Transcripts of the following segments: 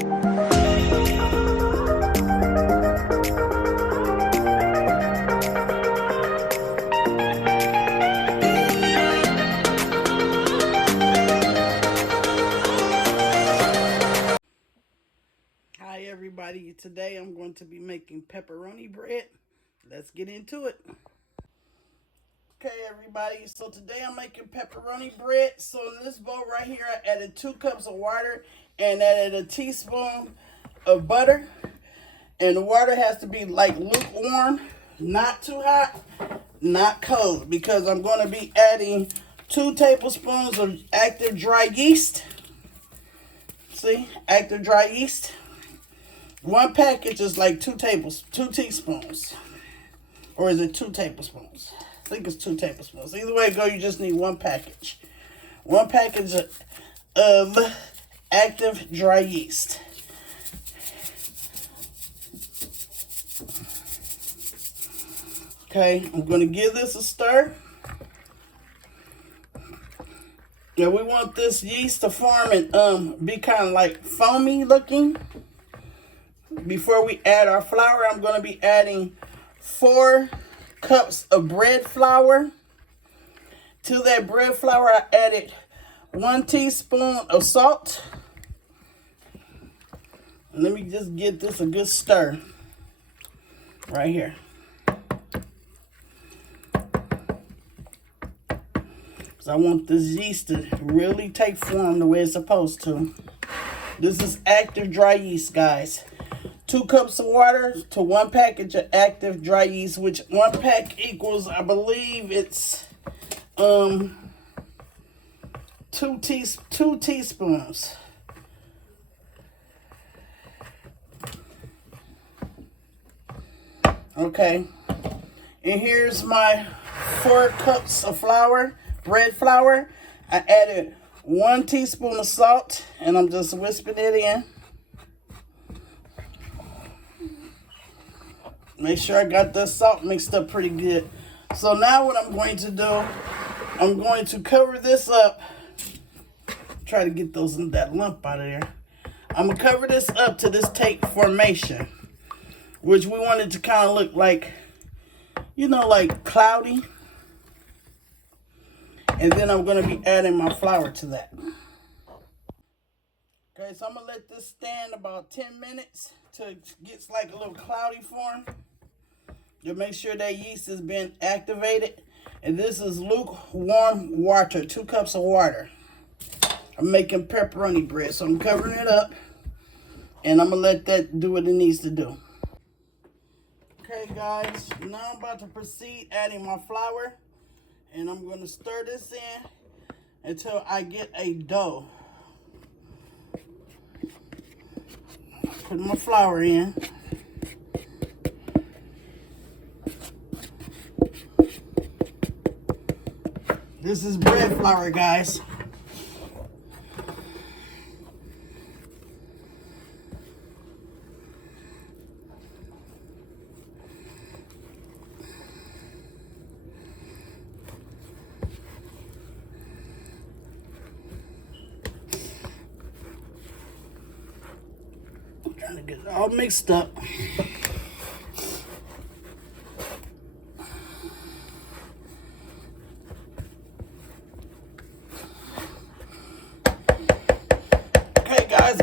Hi everybody, today I'm going to be making pepperoni bread. Let's get into it. Okay everybody, so today I'm making pepperoni bread. So in this bowl right here, I added 2 cups of water and added a teaspoon of butter. And the water has to be like lukewarm, not too hot, not cold, because I'm going to be adding 2 tablespoons of active dry yeast. See, active dry yeast. 1 package is like 2 teaspoons. Or is it 2 tablespoons? I think it's 2 tablespoons. Either way it go, you just need 1 package. 1 package of active dry yeast. Okay, I'm going to give this a stir. Now we want this yeast to form and be kind of like foamy looking. Before we add our flour, I'm going to be adding 4 cups of bread flour. To that bread flour, I added 1 teaspoon of salt. And let me just give this a good stir right here. Because I want this yeast to really take form the way it's supposed to. This is active dry yeast, guys. 2 cups of water to 1 package of active dry yeast, which 1 pack equals, I believe it's 2 teaspoons. Okay, and here's my 4 cups of flour, bread flour. I added 1 teaspoon of salt, and I'm just whisking it in. Make sure I got that salt mixed up pretty good. So now what I'm going to do, I'm going to cover this up. Try to get that lump out of there. I'm going to cover this up to this take formation, which we want it to kind of look like, you know, like cloudy. And then I'm going to be adding my flour to that. Okay, so I'm going to let this stand about 10 minutes till it gets like a little cloudy form. To make sure that yeast has been activated. And this is lukewarm water, 2 cups of water. I'm making pepperoni bread, so I'm covering it up. And I'm going to let that do what it needs to do. Okay, guys, now I'm about to proceed adding my flour. And I'm going to stir this in until I get a dough. Put my flour in. This is bread flour, guys. I'm trying to get it all mixed up.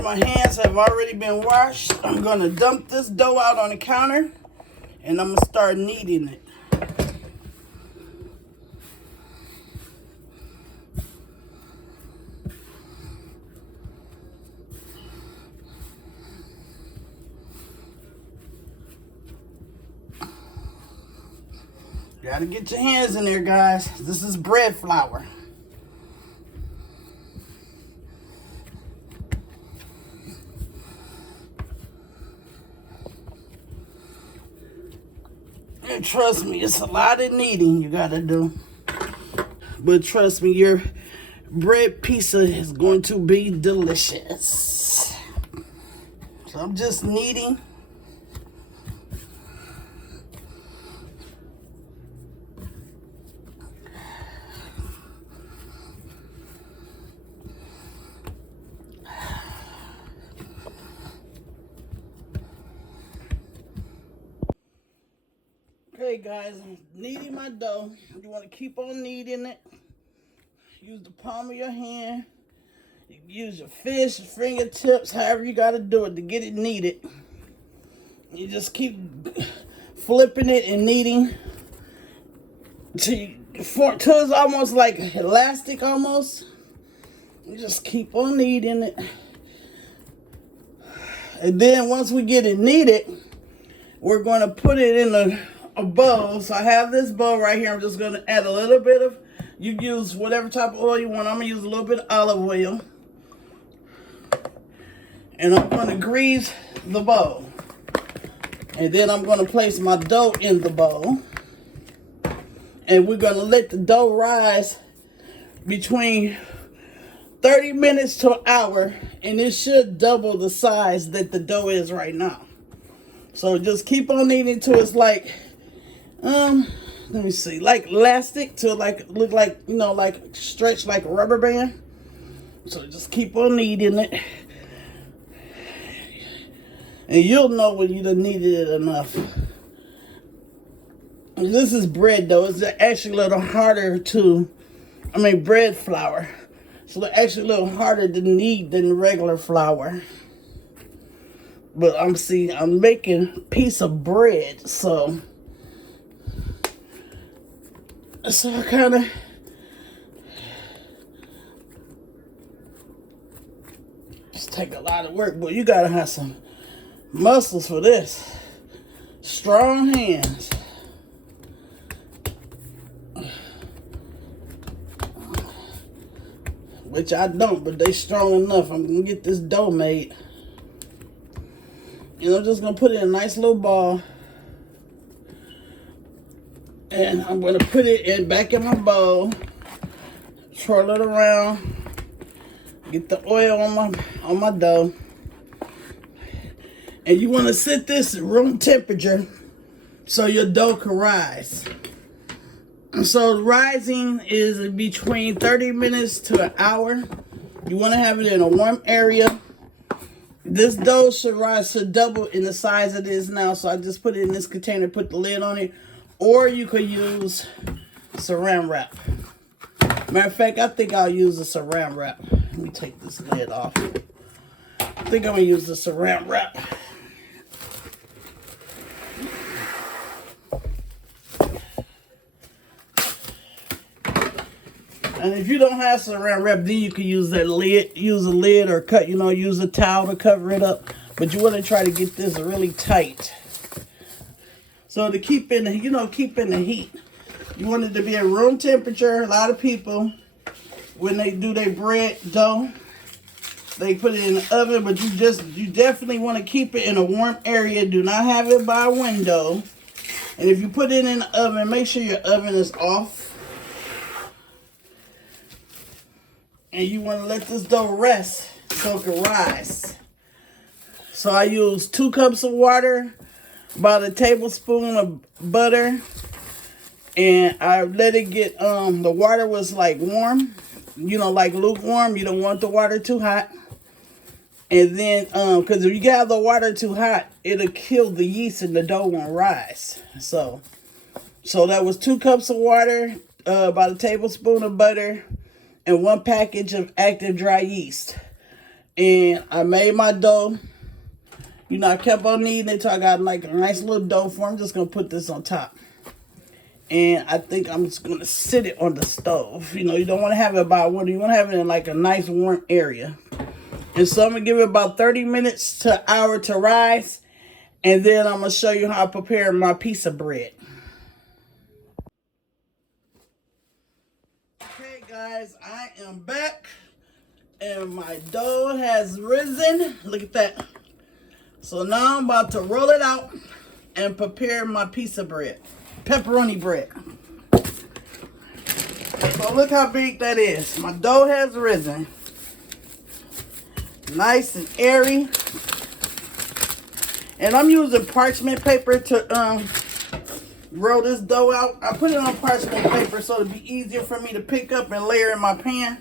My hands have already been washed. I'm going to dump this dough out on the counter and I'm going to start kneading it. Gotta get your hands in there, guys. This is bread flour. And trust me, it's a lot of kneading you gotta do. But trust me, your bread pizza is going to be delicious. So I'm just kneading. Okay, guys, I'm kneading my dough. You want to keep on kneading it. Use the palm of your hand. You can use your fist, fingertips, however you got to do it to get it kneaded. You just keep flipping it and kneading till it's almost like elastic almost. You just keep on kneading it. And then once we get it kneaded, we're going to put it in a bowl. So I have this bowl right here. I'm just going to add a little bit of, you use whatever type of oil you want. I'm going to use a little bit of olive oil. And I'm going to grease the bowl. And then I'm going to place my dough in the bowl. And we're going to let the dough rise between 30 minutes to an hour. And it should double the size that the dough is right now. So just keep on kneading till it's like, let me see, like elastic to like, look like, you know, like stretch like a rubber band. So just keep on kneading it. And you'll know when you done kneaded it enough. This is bread though. It's actually a little harder to, bread flour. So it's actually a little harder to knead than regular flour. But I'm making a piece of bread. So I kind of, just take a lot of work. But you got to have some muscles for this. Strong hands. Which I don't, but they strong enough. I'm going to get this dough made. And I'm just going to put it in a nice little ball. And I'm going to put it back in my bowl. Twirl it around. Get the oil on my dough. And you want to set this at room temperature so your dough can rise. So rising is between 30 minutes to an hour. You want to have it in a warm area. This dough should rise to double in the size it is now. So I just put it in this container, put the lid on it. Or you could use saran wrap. Matter of fact, I think I'll use the saran wrap. Let me take this lid off. I think I'm going to use the saran wrap. And if you don't have saran wrap, then you can use that lid, use a lid or use a towel to cover it up. But you want to try to get this really tight. So to keep in the, keep in the heat. You want it to be at room temperature. A lot of people, when they do their bread dough, they put it in the oven, but you definitely want to keep it in a warm area. Do not have it by a window. And if you put it in the oven, make sure your oven is off. And you want to let this dough rest so it can rise. So I use 2 cups of water, about a tablespoon of butter, and I let it get, the water was like warm, like lukewarm. You don't want the water too hot. And then, because if you have the water too hot, it'll kill the yeast and the dough won't rise. So that was 2 cups of water, about a tablespoon of butter, and 1 package of active dry yeast. And I made my dough. I kept on kneading it till I got like a nice little dough form. I'm just going to put this on top. And I think I'm just going to sit it on the stove. You don't want to have it by a window. You want to have it in like a nice warm area. And so I'm going to give it about 30 minutes to an hour to rise. And then I'm going to show you how I prepare my piece of bread. Okay, guys, I am back. And my dough has risen. Look at that. So now I'm about to roll it out and prepare my piece of bread. Pepperoni bread. So look how big that is. My dough has risen. Nice and airy. And I'm using parchment paper to roll this dough out. I put it on parchment paper so it'll be easier for me to pick up and layer in my pan.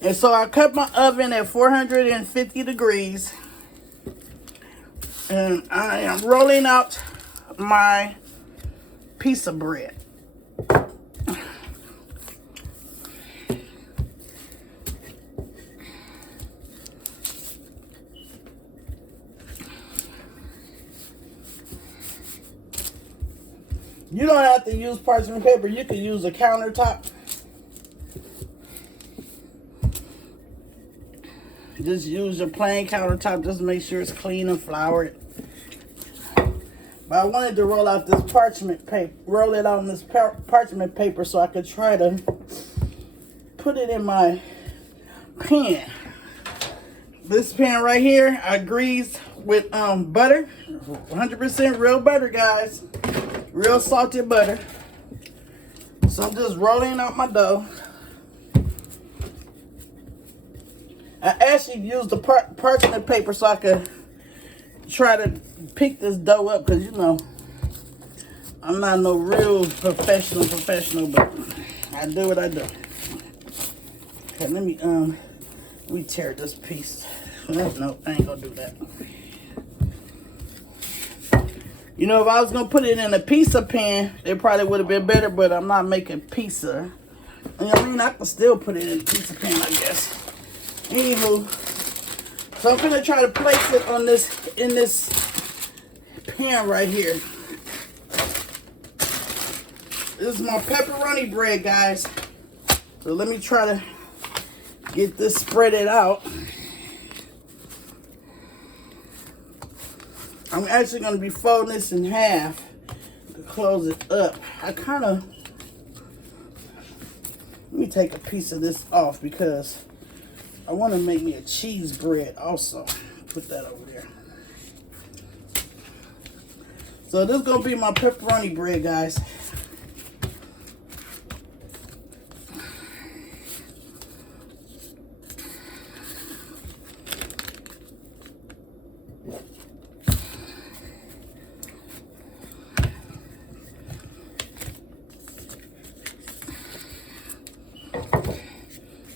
And so I cut my oven at 450 degrees. And I am rolling out my piece of bread. You don't have to use parchment paper. You can use a countertop. Just use your plain countertop. Just make sure it's clean and floured. But I wanted to roll out this parchment paper, roll it out on this parchment paper so I could try to put it in my pan. This pan right here, I greased with butter, 100% real butter, guys. Real salted butter. So I'm just rolling out my dough. I actually used the parchment paper so I could try to pick this dough up, because you know I'm not no real professional, but I do what I do. Okay, let me tear this piece. No, I ain't gonna do that. You know, if I was gonna put it in a pizza pan, it probably would have been better, but I'm not making pizza. I mean, I can still put it in a pizza pan, I guess. Anywho, so I'm gonna try to place it on in this pan right here. This is my pepperoni bread, guys. So let me try to get this spreaded out. I'm actually going to be folding this in half to close it up. Let me take a piece of this off because I want to make me a cheese bread also. Put that over there. So this is going to be my pepperoni bread, guys.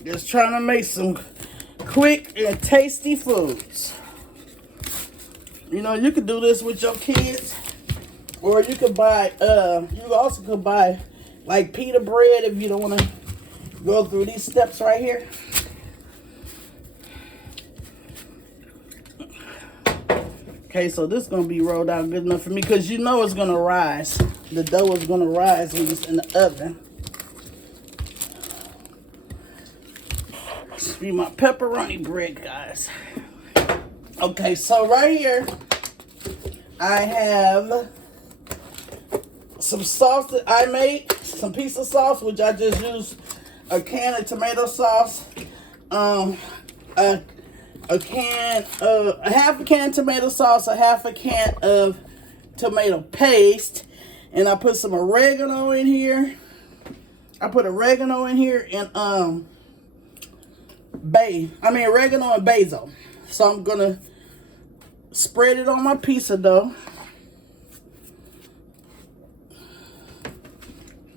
Just trying to make some quick and tasty foods. You know, you could do this with your kids, or you could buy, you also could buy like pita bread if you don't want to go through these steps right here. Okay, so this is going to be rolled out good enough for me because you know it's going to rise. The dough is going to rise when it's in the oven. This will be my pepperoni bread, guys. Okay, so right here, I have some sauce that I made, some pizza sauce, which I just used a can of tomato sauce, a half a can of tomato sauce, a half a can of tomato paste, and I put some oregano in here. I put oregano in here and oregano and basil. So I'm gonna spread it on my pizza dough.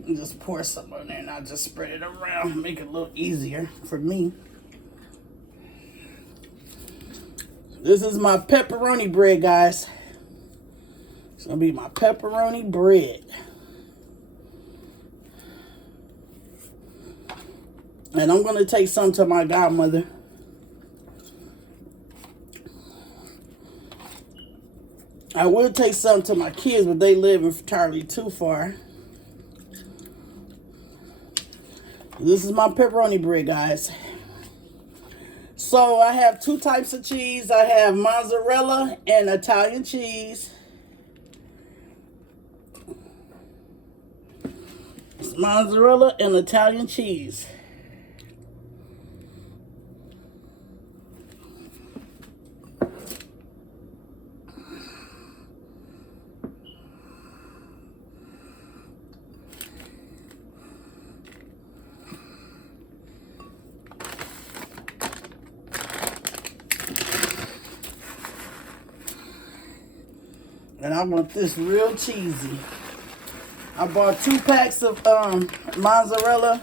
And just pour some on there and I'll just spread it around, make it a little easier for me. This is my pepperoni bread, guys. It's gonna be my pepperoni bread. And I'm gonna take some to my godmother. I will take some to my kids, but they live entirely too far. This is my pepperoni bread, guys. So I have two types of cheese. I have mozzarella and Italian cheese. It's mozzarella and Italian cheese. And I want this real cheesy. I bought 2 packs of mozzarella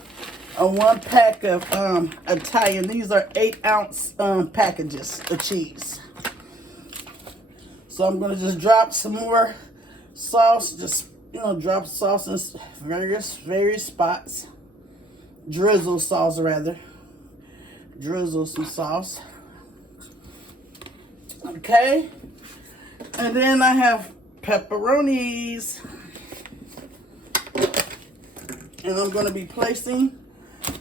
and 1 pack of Italian. These are 8-ounce packages of cheese. So I'm gonna just drop some more sauce. Just, drop sauce in various spots. Drizzle sauce, rather. Drizzle some sauce. Okay. And then I have pepperonis. And I'm going to be placing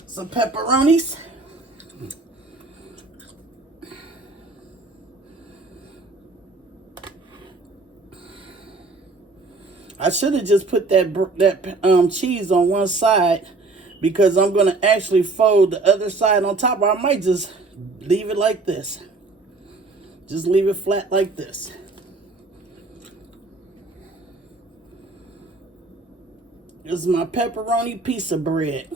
some pepperonis. I should have just put that cheese on one side, because I'm going to actually fold the other side on top. Or I might just leave it like this. Just leave it flat like this. This is my pepperoni pizza bread.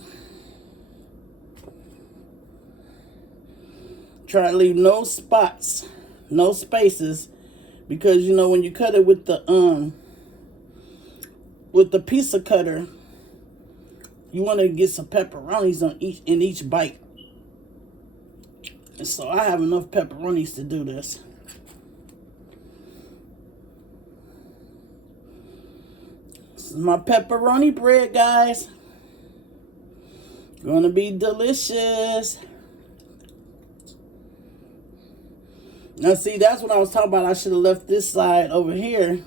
Try to leave no spots, no spaces, because when you cut it with the pizza cutter, you want to get some pepperonis in each bite. And so I have enough pepperonis to do this. This is my pepperoni bread, guys. Gonna be delicious. Now see, that's what I was talking about. I should have left this side over here,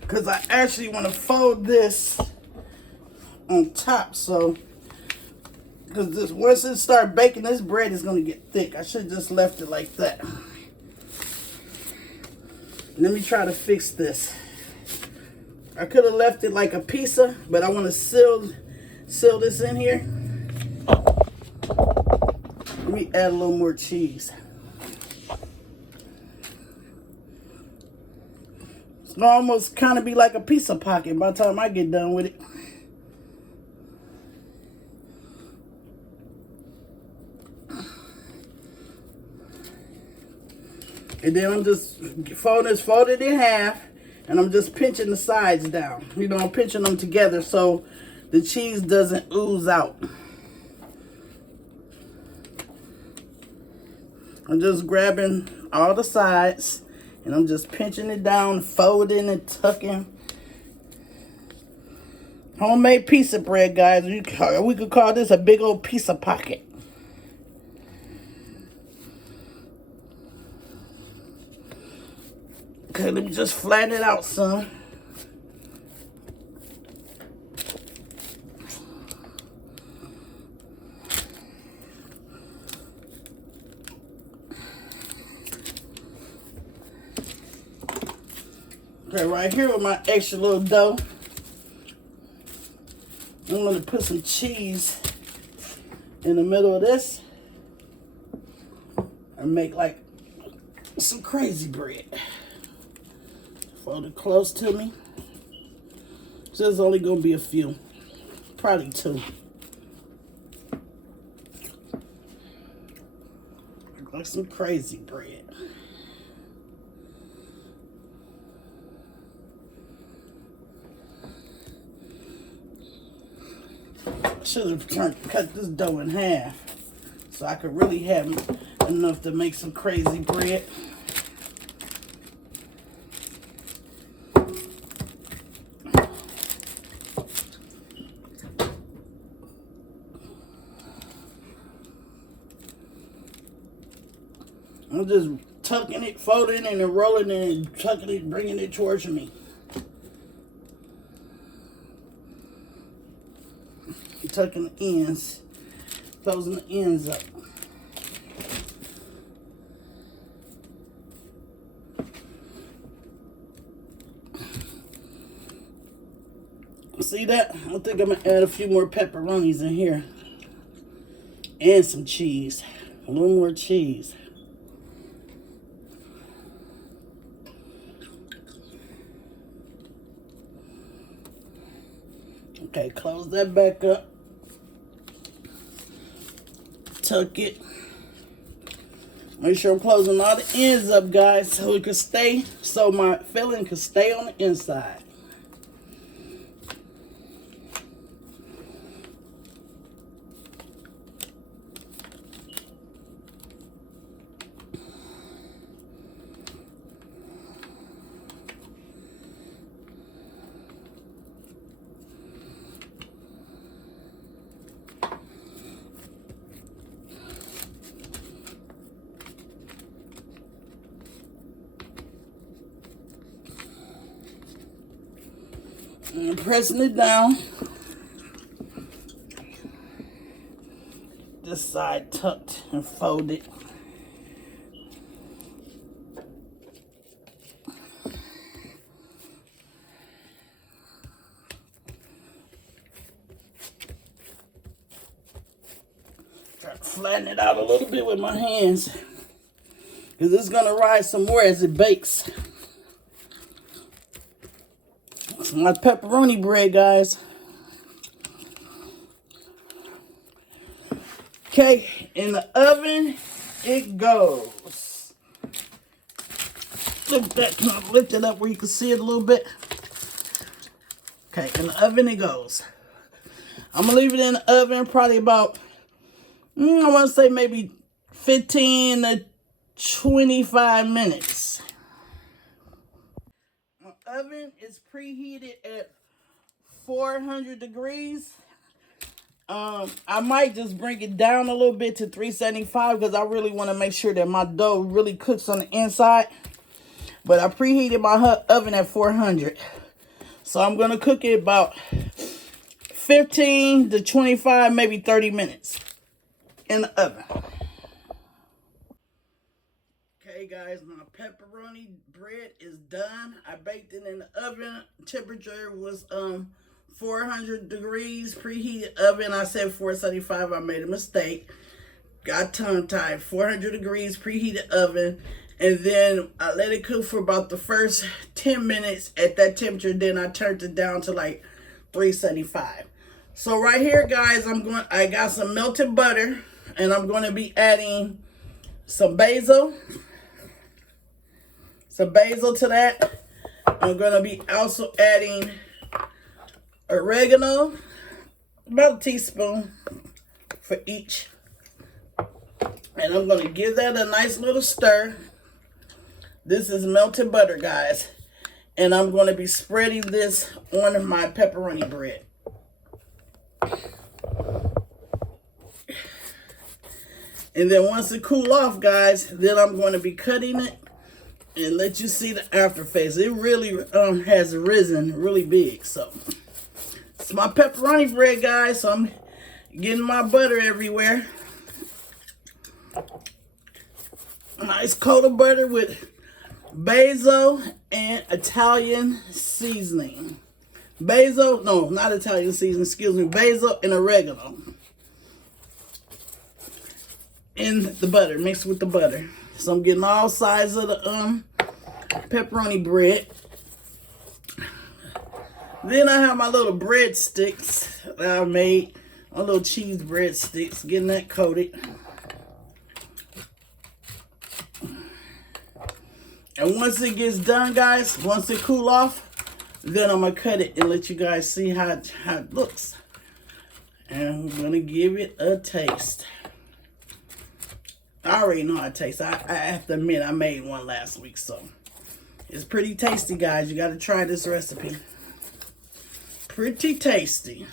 because I actually want to fold this on top. So, because once it starts baking, this bread is going to get thick. I should have just left it like that. Let me try to fix this. I could have left it like a pizza, but I want to seal this in here. Let me add a little more cheese. It's gonna almost kind of be like a pizza pocket by the time I get done with it. And then I'm just folded in half, and I'm just pinching the sides down. I'm pinching them together so the cheese doesn't ooze out. I'm just grabbing all the sides, and I'm just pinching it down, folding and tucking. Homemade pizza bread, guys. We could call this a big old pizza pocket. Okay, let me just flatten it out some. Okay, right here with my extra little dough, I'm going to put some cheese in the middle of this and make like some crazy bread. Fold it close to me. So there's only going to be a few, probably 2. Like some crazy bread. I should have cut this dough in half so I could really have enough to make some crazy bread. I'm just tucking it, folding it, and rolling it, and tucking it, bringing it towards me. Tucking the ends, closing the ends up. See that? I think I'm gonna add a few more pepperonis in here. And some cheese. A little more cheese. Okay, close that back up. Tuck it. Make sure I'm closing all the ends up, guys, so it can stay, so my filling can stay on the inside. And pressing it down. This side tucked and folded. Try to flatten it out a little bit with my hands, because it's going to rise some more as it bakes. It's my pepperoni bread, guys. Okay, in the oven it goes. Look at that, can I lift it up where you can see it a little bit? Okay, in the oven it goes. I'm going to leave it in the oven probably about, I want to say maybe 15 to 25 minutes. My oven is preheated at 400 degrees. I might just bring it down a little bit to 375 because I really want to make sure that my dough really cooks on the inside. But I preheated my oven at 400. So I'm going to cook it about 15 to 25, maybe 30 minutes in the oven. Okay, guys, my pepperoni bread is done. I baked it in the oven. Temperature was 400 degrees, preheated oven. I said 475. I made a mistake. Got tongue-tied. 400 degrees, preheated oven. And then I let it cook for about the first 10 minutes at that temperature. Then I turned it down to like 375. So right here, guys, I got some melted butter. And I'm going to be adding some basil. Some basil to that. I'm going to be also adding oregano, about a teaspoon for each. And I'm going to give that a nice little stir. This is melted butter, guys. And I'm going to be spreading this on my pepperoni bread. And then once it cools off, guys, then I'm going to be cutting it and let you see the afterface. It really has risen really big. So it's my pepperoni bread, guys. So I'm getting my butter everywhere. Nice coat of butter with basil and Italian seasoning. Basil, no, not Italian seasoning, excuse me. Basil and oregano in the butter, mixed with the butter. So I'm getting all sides of the pepperoni bread. Then I have my little breadsticks that I made. My little cheese breadsticks, getting that coated. And once it gets done, guys, once it cool off, then I'm going to cut it and let you guys see how it looks. And we're going to give it a taste. I already know how it tastes. I have to admit, I made one last week, so it's pretty tasty, guys. You got to try this recipe. Pretty tasty.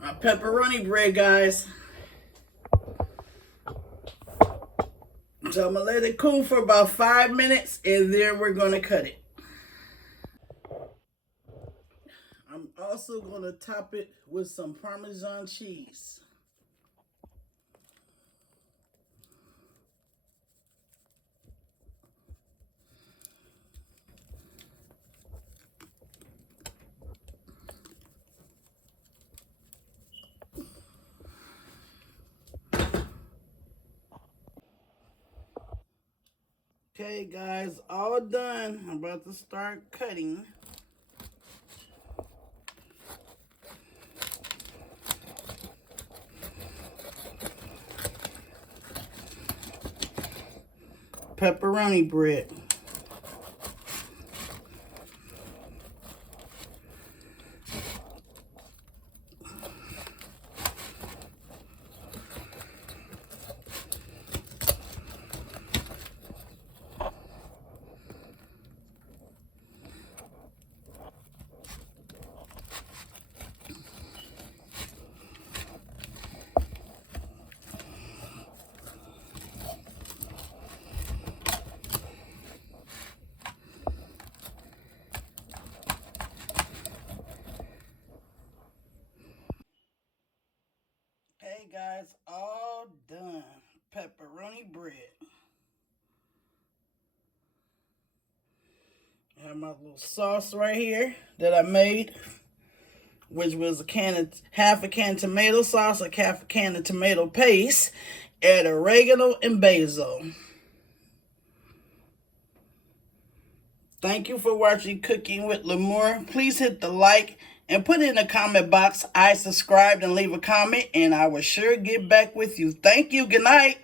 My pepperoni bread, guys. So I'm going to let it cool for about 5 minutes, and then we're going to cut it. I'm also going to top it with some Parmesan cheese. Okay, guys, all done. I'm about to start cutting. Pepperoni bread. Okay, guys, all done. Pepperoni bread. I have my little sauce right here that I made, which was half a can of tomato sauce, half a can of tomato paste, add oregano and basil. Thank you for watching Cooking with L'Amour. Please hit the like and put in the comment box, I subscribed, and leave a comment, and I will sure get back with you. Thank you. Good night.